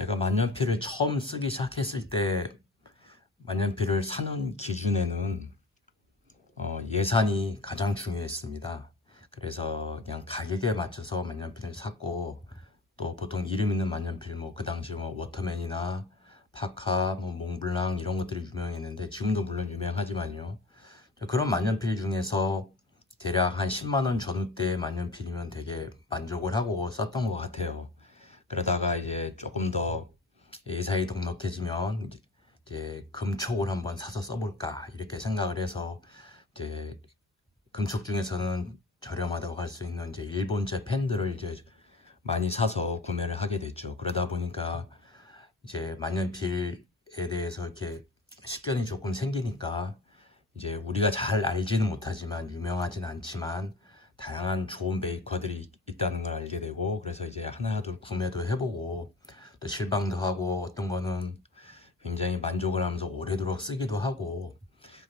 제가 만년필을 처음 쓰기 시작했을 때 만년필을 사는 기준에는 예산이 가장 중요했습니다. 그래서 그냥 가격에 맞춰서 만년필을 샀고, 또 보통 이름 있는 만년필 그 당시 워터맨이나 파카, 몽블랑 이런 것들이 유명했는데, 지금도 물론 유명하지만요. 그런 만년필 중에서 대략 한 10만원 전후대의 만년필이면 되게 만족을 하고 썼던 것 같아요. 그러다가 이제 조금 더 예산이 넉넉해지면 이제 금촉을 한번 사서 써볼까 이렇게 생각을 해서, 이제 금촉 중에서는 저렴하다고 할 수 있는 이제 일본제 펜들을 이제 많이 사서 구매를 하게 됐죠. 그러다 보니까 이제 만년필에 대해서 이렇게 식견이 조금 생기니까, 이제 우리가 잘 알지는 못하지만, 유명하진 않지만 다양한 좋은 메이커들이 있다는 걸 알게 되고, 그래서 이제 하나 둘 구매도 해보고 또 실방도 하고, 어떤 거는 굉장히 만족을 하면서 오래도록 쓰기도 하고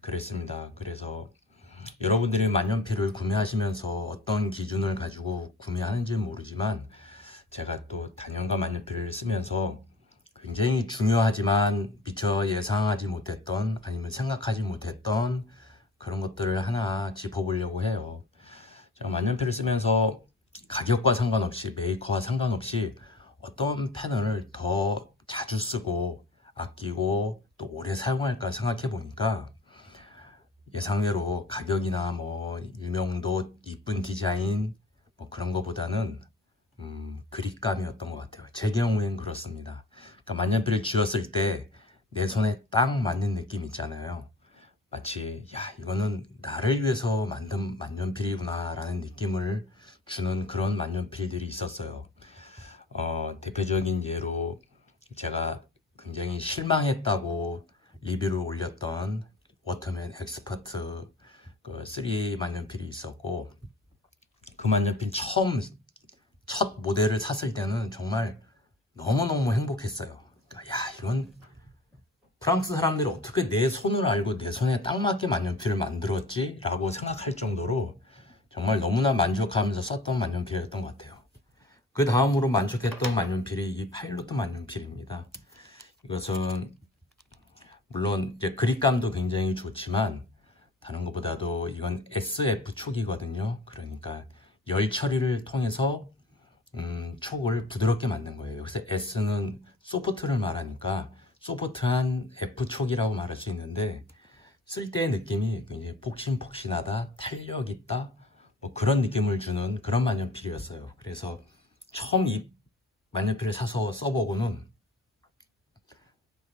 그랬습니다. 그래서 여러분들이 만년필을 구매하시면서 어떤 기준을 가지고 구매하는지는 모르지만, 제가 또 단연간 만년필을 쓰면서 굉장히 중요하지만 미처 예상하지 못했던, 아니면 생각하지 못했던 그런 것들을 하나 짚어보려고 해요. 제가 만년필을 쓰면서 가격과 상관없이, 메이커와 상관없이 어떤 펜을 더 자주 쓰고 아끼고 또 오래 사용할까 생각해 보니까, 예상외로 가격이나 유명도, 이쁜 디자인 그런 거보다는 그립감이었던 것 같아요. 제 경우엔 그렇습니다. 그러니까 만년필을 쥐었을 때 내 손에 딱 맞는 느낌 있잖아요. 마치 이거는 나를 위해서 만든 만년필이구나 라는 느낌을 주는 그런 만년필들이 있었어요. 대표적인 예로 제가 굉장히 실망했다고 리뷰를 올렸던 워터맨 엑스퍼트 3 만년필이 있었고, 그 만년필 첫 모델을 샀을 때는 정말 너무너무 행복했어요. 그러니까 이건 프랑스 사람들이 어떻게 내 손을 알고 내 손에 딱 맞게 만년필을 만들었지? 라고 생각할 정도로 정말 너무나 만족하면서 썼던 만년필이었던 것 같아요. 그 다음으로 만족했던 만년필이 이 파일로트 만년필입니다. 이것은 물론 이제 그립감도 굉장히 좋지만, 다른 것보다도 이건 SF 촉이거든요. 그러니까 열 처리를 통해서 촉을 부드럽게 만든 거예요. 그래서 S는 소프트를 말하니까 소프트한 F촉이라고 말할 수 있는데, 쓸 때의 느낌이 굉장히 폭신폭신하다, 탄력 있다, 그런 느낌을 주는 그런 만년필이었어요. 그래서 처음 이 만년필을 사서 써보고는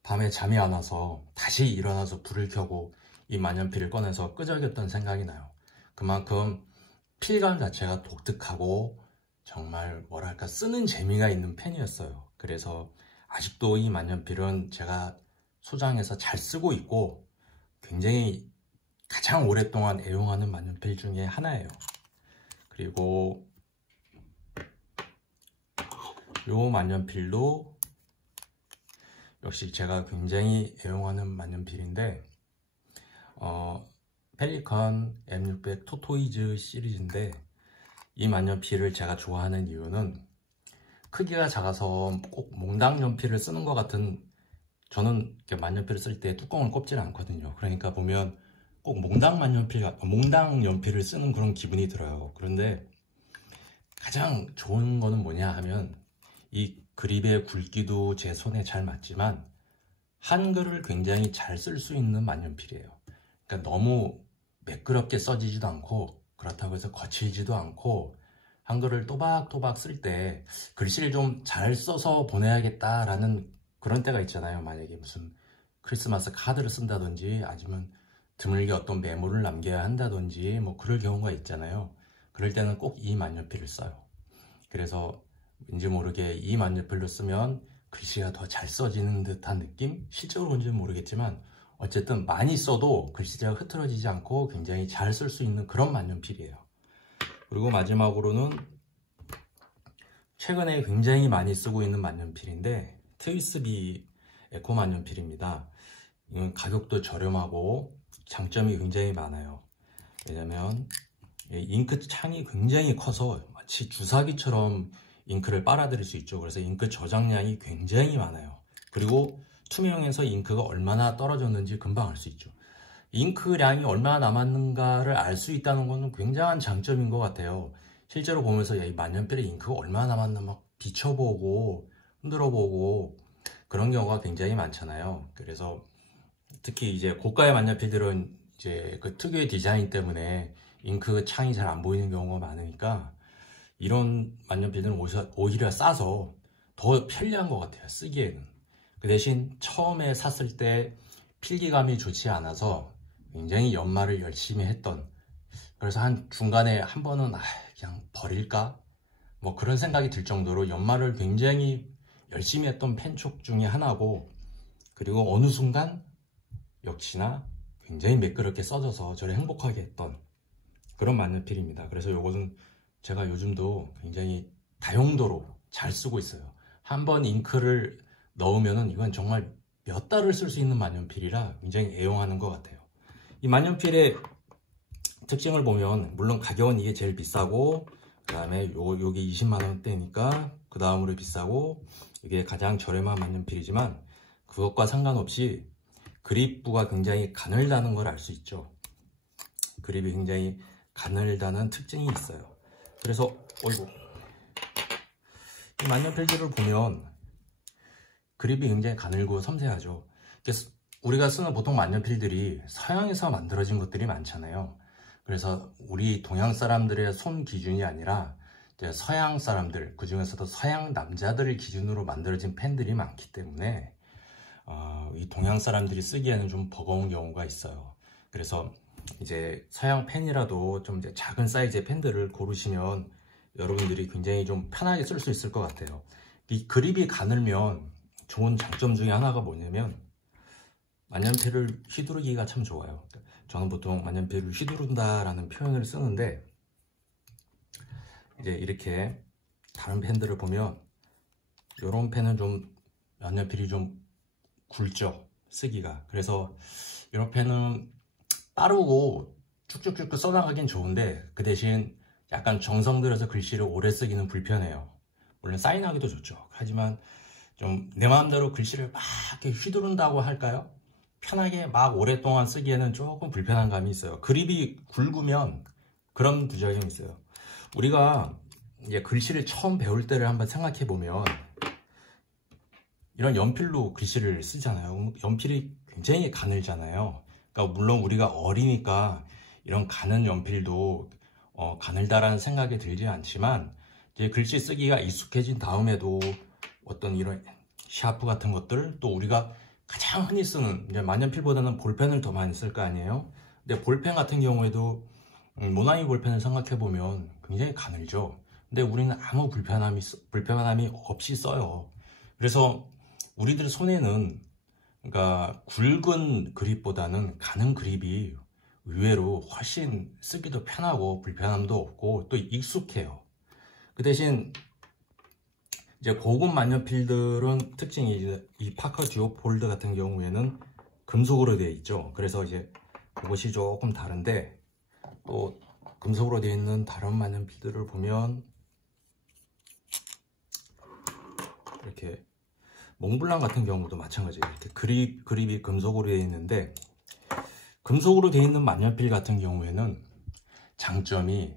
밤에 잠이 안 와서 다시 일어나서 불을 켜고 이 만년필을 꺼내서 끄적였던 생각이 나요. 그만큼 필감 자체가 독특하고 정말 뭐랄까 쓰는 재미가 있는 펜이었어요. 그래서 아직도 이 만년필은 제가 소장해서 잘 쓰고 있고, 굉장히 가장 오랫동안 애용하는 만년필 중에 하나예요. 그리고 이 만년필도 역시 제가 굉장히 애용하는 만년필인데, 펠리컨 M600 토토이즈 시리즈인데, 이 만년필을 제가 좋아하는 이유는 크기가 작아서 꼭 몽당 연필을 쓰는 것 같은, 저는 만년필을 쓸 때 뚜껑을 꼽지는 않거든요. 그러니까 보면 꼭 몽당 연필을 쓰는 그런 기분이 들어요. 그런데 가장 좋은 거는 뭐냐 하면, 이 그립의 굵기도 제 손에 잘 맞지만 한글을 굉장히 잘 쓸 수 있는 만년필이에요. 그러니까 너무 매끄럽게 써지지도 않고, 그렇다고 해서 거칠지도 않고, 한글을 또박또박 쓸 때 글씨를 좀 잘 써서 보내야겠다라는 그런 때가 있잖아요. 만약에 무슨 크리스마스 카드를 쓴다든지, 아니면 드물게 어떤 메모를 남겨야 한다든지 그럴 경우가 있잖아요. 그럴 때는 꼭 이 만년필을 써요. 그래서 왠지 모르게 이 만년필로 쓰면 글씨가 더 잘 써지는 듯한 느낌? 실제로 그런지는 모르겠지만 어쨌든 많이 써도 글씨체가 흐트러지지 않고 굉장히 잘 쓸 수 있는 그런 만년필이에요. 그리고 마지막으로는 최근에 굉장히 많이 쓰고 있는 만년필인데, 트위스비 에코 만년필입니다. 이건 가격도 저렴하고 장점이 굉장히 많아요. 왜냐면 잉크 창이 굉장히 커서 마치 주사기처럼 잉크를 빨아들일 수 있죠. 그래서 잉크 저장량이 굉장히 많아요. 그리고 투명해서 잉크가 얼마나 떨어졌는지 금방 알 수 있죠. 잉크량이 얼마나 남았는가를 알 수 있다는 것은 굉장한 장점인 것 같아요. 실제로 보면서 이 만년필에 잉크가 얼마나 남았나 막 비춰보고 흔들어보고 그런 경우가 굉장히 많잖아요. 그래서 특히 이제 고가의 만년필들은 이제 그 특유의 디자인 때문에 잉크 창이 잘 안 보이는 경우가 많으니까 이런 만년필들은 오히려 싸서 더 편리한 것 같아요, 쓰기에는. 그 대신 처음에 샀을 때 필기감이 좋지 않아서 굉장히 연말을 열심히 했던, 그래서 한 중간에 한 번은 그냥 버릴까? 뭐 그런 생각이 들 정도로 연말을 굉장히 열심히 했던 펜촉 중에 하나고, 그리고 어느 순간 역시나 굉장히 매끄럽게 써져서 저를 행복하게 했던 그런 만년필입니다. 그래서 이것은 제가 요즘도 굉장히 다용도로 잘 쓰고 있어요. 한번 잉크를 넣으면은 이건 정말 몇 달을 쓸 수 있는 만년필이라 굉장히 애용하는 것 같아요. 이 만년필의 특징을 보면 물론 가격은 이게 제일 비싸고, 그 다음에 요게 20만원대니까 그 다음으로 비싸고, 이게 가장 저렴한 만년필이지만 그것과 상관없이 그립부가 굉장히 가늘다는 걸 알 수 있죠. 그립이 굉장히 가늘다는 특징이 있어요. 그래서 이 만년필들을 보면 그립이 굉장히 가늘고 섬세하죠. 우리가 쓰는 보통 만년필들이 서양에서 만들어진 것들이 많잖아요. 그래서 우리 동양 사람들의 손 기준이 아니라 이제 서양 사람들, 그 중에서도 서양 남자들을 기준으로 만들어진 펜들이 많기 때문에 이 동양 사람들이 쓰기에는 좀 버거운 경우가 있어요. 그래서 이제 서양 펜이라도 좀 이제 작은 사이즈의 펜들을 고르시면 여러분들이 굉장히 좀 편하게 쓸 수 있을 것 같아요. 이 그립이 가늘면 좋은 장점 중에 하나가 뭐냐면 만년필을 휘두르기가 참 좋아요. 저는 보통 만년필을 휘두른다라는 표현을 쓰는데, 이제 이렇게 다른 펜들을 보면 이런 펜은 좀 만년필이 좀 굵죠, 쓰기가. 그래서 이런 펜은 빠르고 쭉쭉쭉 써나가긴 좋은데 그 대신 약간 정성 들여서 글씨를 오래 쓰기는 불편해요. 물론 사인하기도 좋죠. 하지만 좀 내 마음대로 글씨를 막 이렇게 휘두른다고 할까요? 편하게 막 오랫동안 쓰기에는 조금 불편한 감이 있어요. 그립이 굵으면 그런 부작용이 있어요. 우리가 이제 글씨를 처음 배울 때를 한번 생각해 보면 이런 연필로 글씨를 쓰잖아요. 연필이 굉장히 가늘잖아요. 그러니까 물론 우리가 어리니까 이런 가는 연필도 가늘다라는 생각이 들지 않지만, 이제 글씨 쓰기가 익숙해진 다음에도 어떤 이런 샤프 같은 것들, 또 우리가 가장 흔히 쓰는 이제 만년필보다는 볼펜을 더 많이 쓸 거 아니에요. 근데 볼펜 같은 경우에도 모나미 볼펜을 생각해 보면 굉장히 가늘죠. 근데 우리는 아무 불편함이 없이 써요. 그래서 우리들 손에는, 그러니까 굵은 그립보다는 가는 그립이 의외로 훨씬 쓰기도 편하고 불편함도 없고 또 익숙해요. 그 대신 이제 고급 만년필들은 특징이 이제 이 파커 듀오폴드 같은 경우에는 금속으로 되어 있죠. 그래서 이제 그것이 조금 다른데, 또 금속으로 되어 있는 다른 만년필들을 보면 이렇게 몽블랑 같은 경우도 마찬가지예요. 이렇게 그립이 금속으로 되어 있는데, 금속으로 되어 있는 만년필 같은 경우에는 장점이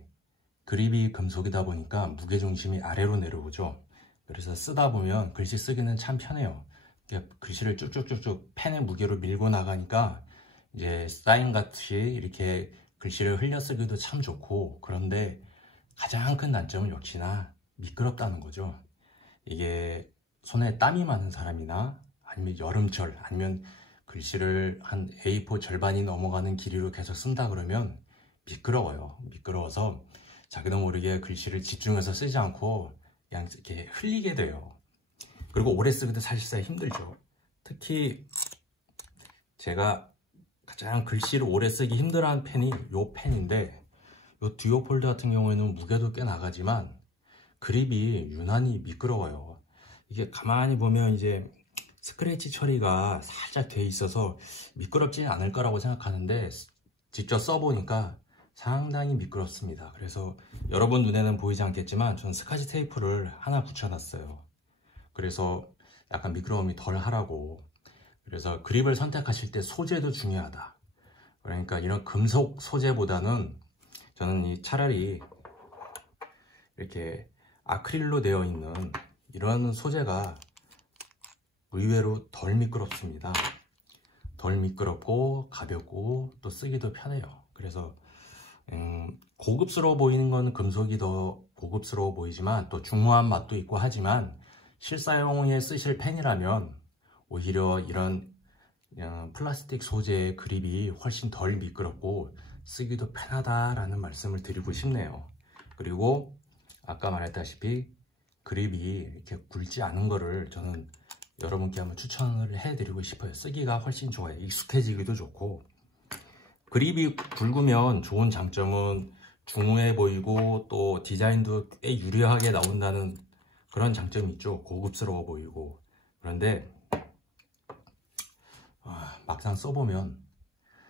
그립이 금속이다 보니까 무게중심이 아래로 내려오죠. 그래서 쓰다 보면 글씨 쓰기는 참 편해요. 글씨를 쭉쭉쭉쭉 펜의 무게로 밀고 나가니까 이제 사인같이 이렇게 글씨를 흘려 쓰기도 참 좋고, 그런데 가장 큰 단점은 역시나 미끄럽다는 거죠. 이게 손에 땀이 많은 사람이나 아니면 여름철, 아니면 글씨를 한 A4 절반이 넘어가는 길이로 계속 쓴다 그러면 미끄러워요. 미끄러워서 자기도 모르게 글씨를 집중해서 쓰지 않고 그냥 이렇게 흘리게 돼요. 그리고 오래 쓰기도 사실상 힘들죠. 특히 제가 가장 글씨를 오래 쓰기 힘들어하는 펜이 이 펜인데, 이 듀오폴드 같은 경우에는 무게도 꽤 나가지만 그립이 유난히 미끄러워요. 이게 가만히 보면 이제 스크래치 처리가 살짝 돼 있어서 미끄럽지 않을 거라고 생각하는데, 직접 써보니까 상당히 미끄럽습니다. 그래서 여러분 눈에는 보이지 않겠지만 저는 스카치 테이프를 하나 붙여놨어요. 그래서 약간 미끄러움이 덜 하라고. 그래서 그립을 선택하실 때 소재도 중요하다. 그러니까 이런 금속 소재보다는 저는 차라리 이렇게 아크릴로 되어 있는 이런 소재가 의외로 덜 미끄럽습니다. 덜 미끄럽고 가볍고 또 쓰기도 편해요. 그래서 고급스러워 보이는 건 금속이 더 고급스러워 보이지만 또 중후한 맛도 있고 하지만 실사용에 쓰실 펜이라면 오히려 이런 플라스틱 소재의 그립이 훨씬 덜 미끄럽고 쓰기도 편하다라는 말씀을 드리고 싶네요. 그리고 아까 말했다시피 그립이 이렇게 굵지 않은 거를 저는 여러분께 한번 추천을 해드리고 싶어요. 쓰기가 훨씬 좋아요. 익숙해지기도 좋고. 그립이 굵으면 좋은 장점은 중후해 보이고 또 디자인도 꽤 유려하게 나온다는 그런 장점이 있죠. 고급스러워 보이고. 그런데 막상 써보면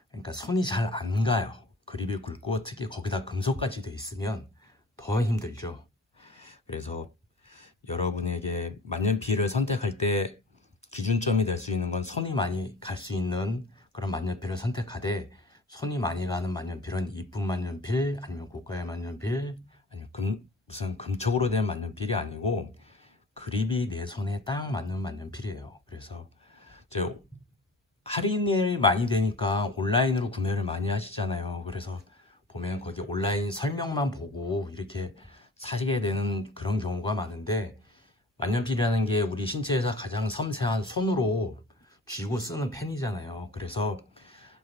그러니까 손이 잘 안 가요. 그립이 굵고 특히 거기다 금속까지 돼 있으면 더 힘들죠. 그래서 여러분에게 만년필을 선택할 때 기준점이 될 수 있는 건 손이 많이 갈 수 있는 그런 만년필을 선택하되, 손이 많이 가는 만년필은 이쁜 만년필 아니면 고가의 만년필 아니면 무슨 금촉으로 된 만년필이 아니고 그립이 내 손에 딱 맞는 만년필이에요. 그래서 이제 할인이 많이 되니까 온라인으로 구매를 많이 하시잖아요. 그래서 보면 거기 온라인 설명만 보고 이렇게 사시게 되는 그런 경우가 많은데, 만년필이라는 게 우리 신체에서 가장 섬세한 손으로 쥐고 쓰는 펜이잖아요. 그래서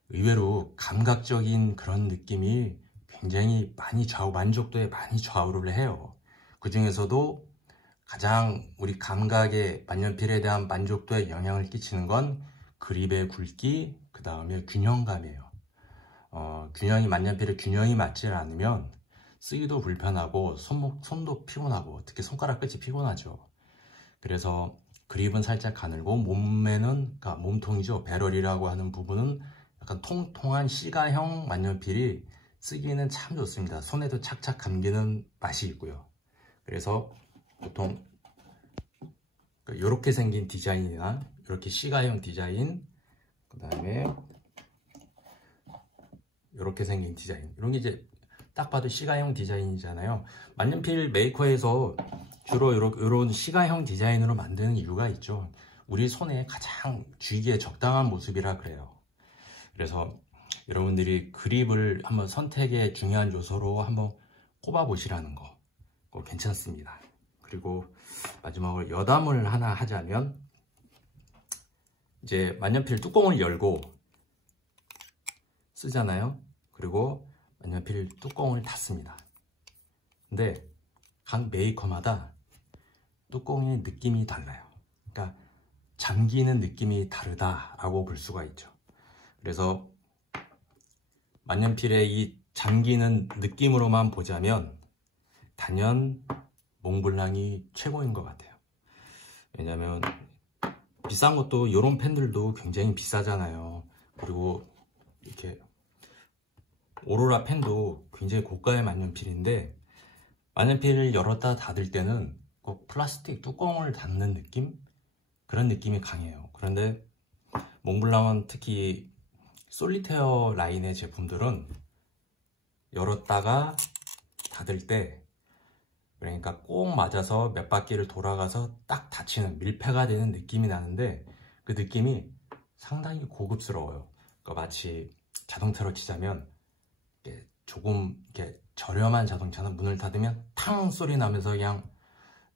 의외로 감각적인 그런 느낌이 굉장히 많이 만족도에 많이 좌우를 해요. 그 중에서도 가장 우리 감각의 만년필에 대한 만족도에 영향을 끼치는 건 그립의 굵기, 그 다음에 균형감이에요. 만년필의 균형이 맞지 않으면 쓰기도 불편하고 손도 피곤하고 특히 손가락 끝이 피곤하죠. 그래서 그립은 살짝 가늘고 그러니까 몸통이죠. 배럴이라고 하는 부분은 약간 통통한 시가형 만년필이 쓰기는 참 좋습니다. 손에도 착착 감기는 맛이 있고요. 그래서 보통 이렇게 생긴 디자인이나 이렇게 시가형 디자인, 그 다음에 이렇게 생긴 디자인, 이런 게 이제 딱 봐도 시가형 디자인이잖아요. 만년필 메이커에서 주로 이런 시가형 디자인으로 만드는 이유가 있죠. 우리 손에 가장 쥐기에 적당한 모습이라 그래요. 그래서 여러분들이 그립을 한번 선택의 중요한 요소로 한번 꼽아 보시라는 거, 그거 괜찮습니다. 그리고 마지막으로 여담을 하나 하자면, 이제 만년필 뚜껑을 열고 쓰잖아요. 그리고 만년필 뚜껑을 닫습니다. 근데 각 메이커마다 뚜껑의 느낌이 달라요. 그러니까 잠기는 느낌이 다르다라고 볼 수가 있죠. 그래서 만년필의 이 잠기는 느낌으로만 보자면 단연 몽블랑이 최고인 것 같아요. 왜냐면 비싼 것도 이런 펜들도 굉장히 비싸잖아요. 그리고 이렇게 오로라 펜도 굉장히 고가의 만년필인데, 만년필을 열었다 닫을 때는 꼭 플라스틱 뚜껑을 닫는 느낌? 그런 느낌이 강해요. 그런데 몽블랑은 특히 솔리테어 라인의 제품들은 열었다가 닫을 때, 그러니까 꼭 맞아서 몇 바퀴를 돌아가서 딱 닫히는, 밀폐가 되는 느낌이 나는데, 그 느낌이 상당히 고급스러워요. 그러니까 마치 자동차로 치자면 조금 이렇게 저렴한 자동차는 문을 닫으면 탕 소리 나면서 그냥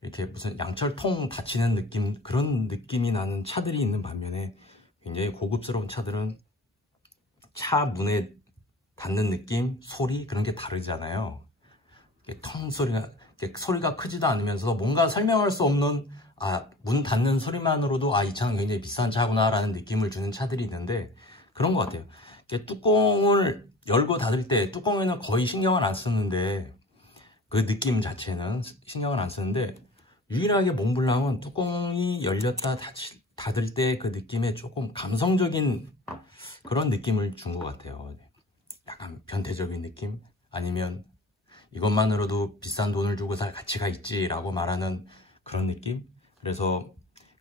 이렇게 무슨 양철통 닫히는 느낌, 그런 느낌이 나는 차들이 있는 반면에, 굉장히 고급스러운 차들은 차 문에 닫는 느낌, 소리, 그런 게 다르잖아요. 텅 소리가 크지도 않으면서도 뭔가 설명할 수 없는, 문 닫는 소리만으로도 이 차는 굉장히 비싼 차구나 라는 느낌을 주는 차들이 있는데, 그런 것 같아요. 뚜껑을 열고 닫을 때 뚜껑에는 거의 신경을 안 쓰는데, 그 느낌 자체는 신경을 안 쓰는데, 유일하게 몽블랑은 뚜껑이 열렸다 닫을 때 그 느낌에 조금 감성적인 그런 느낌을 준 것 같아요. 약간 변태적인 느낌, 아니면 이것만으로도 비싼 돈을 주고 살 가치가 있지 라고 말하는 그런 느낌? 그래서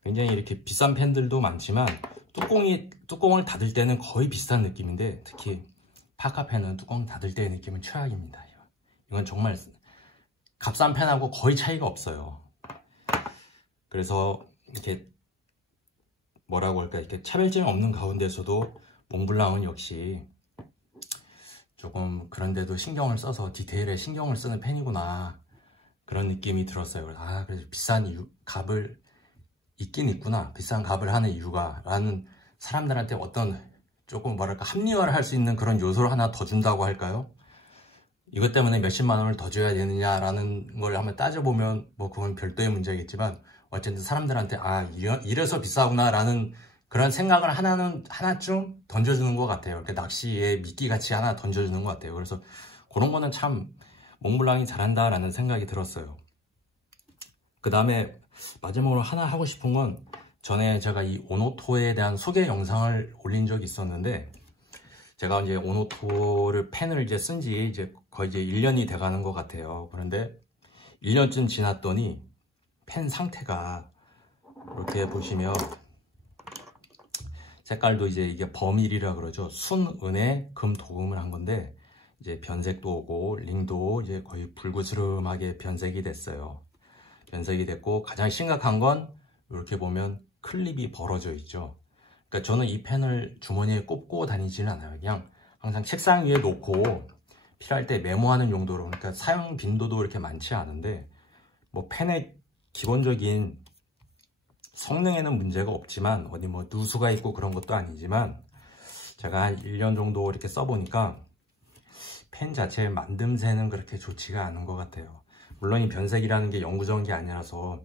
굉장히 이렇게 비싼 펜들도 많지만 뚜껑을 닫을 때는 거의 비슷한 느낌인데, 특히 파카펜은 뚜껑 닫을 때의 느낌은 최악입니다. 이건 정말 값싼 펜하고 거의 차이가 없어요. 그래서 이렇게 뭐라고 할까, 이렇게 차별점이 없는 가운데서도 몽블랑은 역시 조금 그런데도 신경을 써서 디테일에 신경을 쓰는 펜이구나, 그런 느낌이 들었어요. 아, 그래서 비싼 값을 있긴 있구나, 비싼 값을 하는 이유가 라는, 사람들한테 어떤 조금 뭐랄까 합리화를 할 수 있는 그런 요소를 하나 더 준다고 할까요? 이것 때문에 몇십만 원을 더 줘야 되느냐라는 걸 한번 따져보면 뭐 그건 별도의 문제겠지만, 어쨌든 사람들한테 아, 이래서 비싸구나 라는 그런 생각을 하나쯤 던져주는 것 같아요. 이렇게 낚시에 미끼같이 하나 던져주는 것 같아요. 그래서 그런 거는 참 몽블랑이 잘한다 라는 생각이 들었어요. 그 다음에 마지막으로 하나 하고 싶은 건, 전에 제가 이 오노토에 대한 소개 영상을 올린 적이 있었는데, 제가 이제 오노토를 펜을 이제 쓴 지 이제 거의 이제 1년이 돼 가는 것 같아요. 그런데 1년쯤 지났더니 펜 상태가, 이렇게 보시면 색깔도 이제 이게 버밀이라 그러죠. 순은에 금 도금을 한 건데, 이제 변색도 오고 링도 이제 거의 붉으스름하게 변색이 됐어요. 변색이 됐고, 가장 심각한 건 이렇게 보면 클립이 벌어져 있죠. 그러니까 저는 이 펜을 주머니에 꼽고 다니지는 않아요. 그냥 항상 책상 위에 놓고 필요할 때 메모하는 용도로, 그러니까 사용 빈도도 이렇게 많지 않은데, 뭐 펜의 기본적인 성능에는 문제가 없지만, 어디 뭐 누수가 있고 그런 것도 아니지만, 제가 한 1년 정도 이렇게 써보니까 펜 자체의 만듦새는 그렇게 좋지가 않은 것 같아요. 물론 이 변색이라는 게 영구적인 게 아니라서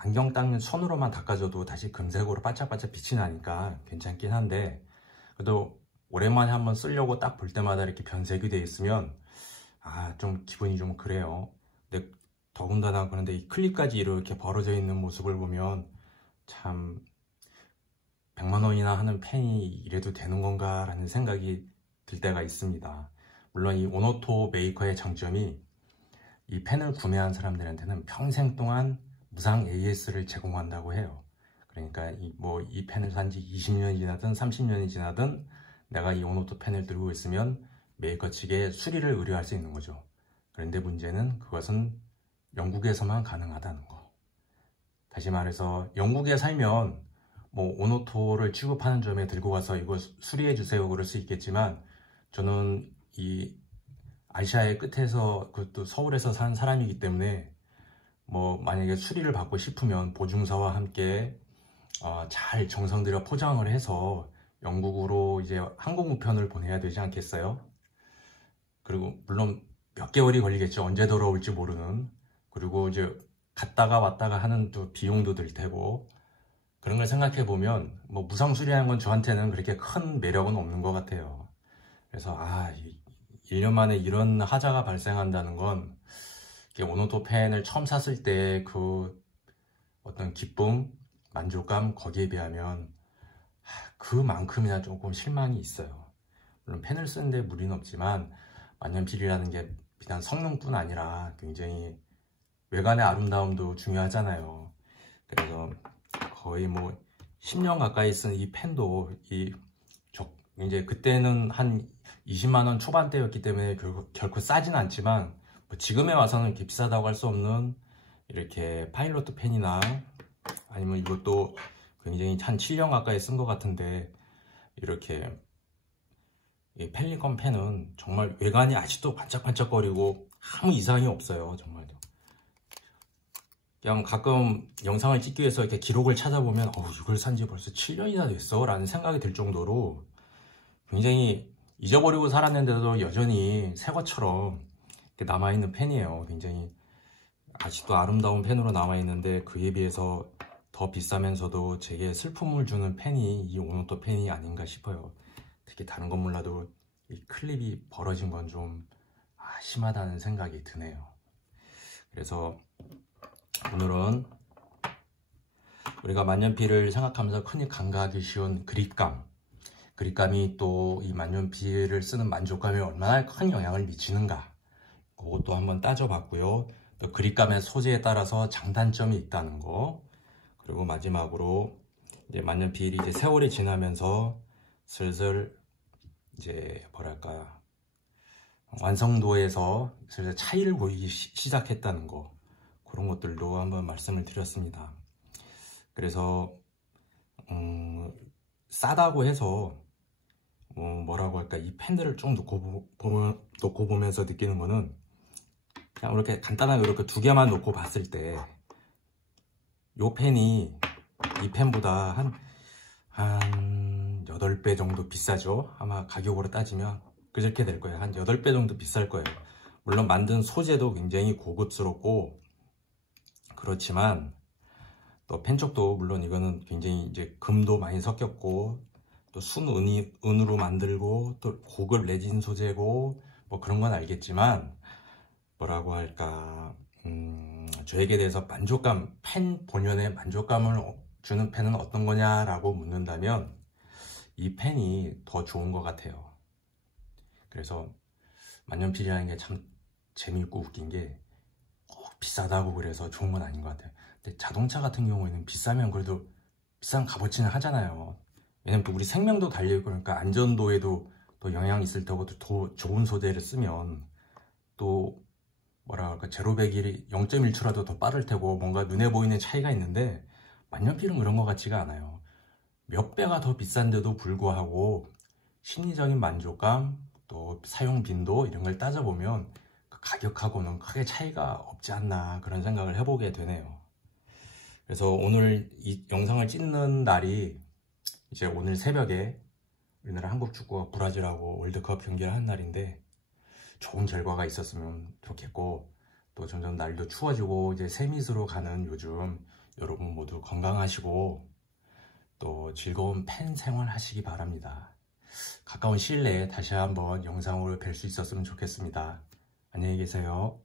안경 닦는 손으로만 닦아줘도 다시 금색으로 반짝반짝 빛이 나니까 괜찮긴 한데, 그래도 오랜만에 한번 쓰려고 딱 볼 때마다 이렇게 변색이 돼 있으면 좀 기분이 좀 그래요. 근데 더군다나 그런데 이 클립까지 이렇게 벌어져 있는 모습을 보면 참 100만 원이나 하는 펜이 이래도 되는 건가 라는 생각이 들 때가 있습니다. 물론 이 오노토 메이커의 장점이, 이 펜을 구매한 사람들한테는 평생 동안 무상 AS를 제공한다고 해요. 그러니까 이 펜을 산 지 20년이 지나든 30년이 지나든 내가 이 오노토 펜을 들고 있으면 메이커 측에 수리를 의뢰할 수 있는 거죠. 그런데 문제는 그것은 영국에서만 가능하다는 거. 다시 말해서 영국에 살면 뭐 오노토를 취급하는 점에 들고 가서 이거 수리해 주세요 그럴 수 있겠지만, 저는 이 아시아의 끝에서, 그것도 서울에서 산 사람이기 때문에, 뭐 만약에 수리를 받고 싶으면 보증서와 함께 잘 정성 들여 포장을 해서 영국으로 이제 항공우편을 보내야 되지 않겠어요? 그리고 물론 몇 개월이 걸리겠죠. 언제 돌아올지 모르는. 그리고 이제 갔다가 왔다가 하는 또 비용도 들 테고, 그런 걸 생각해 보면 뭐 무상 수리하는 건 저한테는 그렇게 큰 매력은 없는 것 같아요. 그래서 1년 만에 이런 하자가 발생한다는 건, 오노토 펜을 처음 샀을 때 그 어떤 기쁨, 만족감, 거기에 비하면 그만큼이나 조금 실망이 있어요. 물론 펜을 쓰는데 무리는 없지만, 만년필이라는 게 비단 성능뿐 아니라 굉장히 외관의 아름다움도 중요하잖아요. 그래서 거의 뭐 10년 가까이 쓴 이 펜도 이제 그때는 한 20만 원 초반대였기 때문에 결코 싸진 않지만, 뭐 지금에 와서는 이렇게 비싸다고 할 수 없는 이렇게 파일로트 펜이나, 아니면 이것도 굉장히 한 7년 가까이 쓴 것 같은데, 이렇게 이 펠리컨 펜은 정말 외관이 아직도 반짝반짝거리고 아무 이상이 없어요. 정말 그냥 가끔 영상을 찍기 위해서 이렇게 기록을 찾아보면 이걸 산지 벌써 7년이나 됐어 라는 생각이 들 정도로 굉장히 잊어버리고 살았는데도 여전히 새 것처럼 남아있는 펜이에요. 굉장히 아직도 아름다운 펜으로 남아있는데, 그에 비해서 더 비싸면서도 제게 슬픔을 주는 펜이 이 오노토 펜이 아닌가 싶어요. 특히 다른 건 몰라도 이 클립이 벌어진 건 좀 심하다는 생각이 드네요. 그래서 오늘은 우리가 만년필을 생각하면서 흔히 간과하기 쉬운 그립감, 그립감이 또 이 만년필을 쓰는 만족감에 얼마나 큰 영향을 미치는가, 그것도 한번 따져봤고요. 또 그립감의 소재에 따라서 장단점이 있다는 거, 그리고 마지막으로 이제 만년필이 이제 세월이 지나면서 슬슬 이제 뭐랄까 완성도에서 슬슬 차이를 보이기 시작했다는 거, 그런 것들도 한번 말씀을 드렸습니다. 그래서 싸다고 해서 뭐라고 할까, 이 펜들을 좀 놓고 보면서 느끼는 거는, 그냥 이렇게 간단하게 이렇게 두 개만 놓고 봤을 때 이 펜이 이 펜보다 한 8배 정도 비싸죠. 아마 가격으로 따지면 그렇게 될 거예요. 한 8배 정도 비쌀 거예요. 물론 만든 소재도 굉장히 고급스럽고 그렇지만, 또 펜 쪽도 물론 이거는 굉장히 이제 금도 많이 섞였고 또 순은으로 만들고 또 고급 레진 소재고 뭐 그런 건 알겠지만, 뭐라고 할까, 저에게 대해서 만족감, 펜 본연의 만족감을 주는 펜은 어떤 거냐라고 묻는다면 이 펜이 더 좋은 것 같아요. 그래서 만년필이라는 게 참 재미있고 웃긴 게 꼭 비싸다고 그래서 좋은 건 아닌 것 같아요. 근데 자동차 같은 경우에는 비싸면 그래도 비싼 값어치는 하잖아요. 왜냐면 또 우리 생명도 달려있고, 그러니까 안전도에도 또 영향이 있을 테고, 또 좋은 소재를 쓰면 또 뭐랄까 제로백이 0.1초라도 더 빠를 테고 뭔가 눈에 보이는 차이가 있는데, 만년필은 그런 것 같지가 않아요. 몇 배가 더 비싼데도 불구하고 심리적인 만족감, 또 사용 빈도 이런 걸 따져보면 그 가격하고는 크게 차이가 없지 않나, 그런 생각을 해보게 되네요. 그래서 오늘 이 영상을 찍는 날이 이제 오늘 새벽에 우리나라 한국 축구가 브라질하고 월드컵 경기를 하는 날인데, 좋은 결과가 있었으면 좋겠고, 또 점점 날도 추워지고 이제 새밑으로 가는 요즘 여러분 모두 건강하시고 또 즐거운 펜 생활 하시기 바랍니다. 가까운 시일 내에 다시 한번 영상으로 뵐 수 있었으면 좋겠습니다. 안녕히 계세요.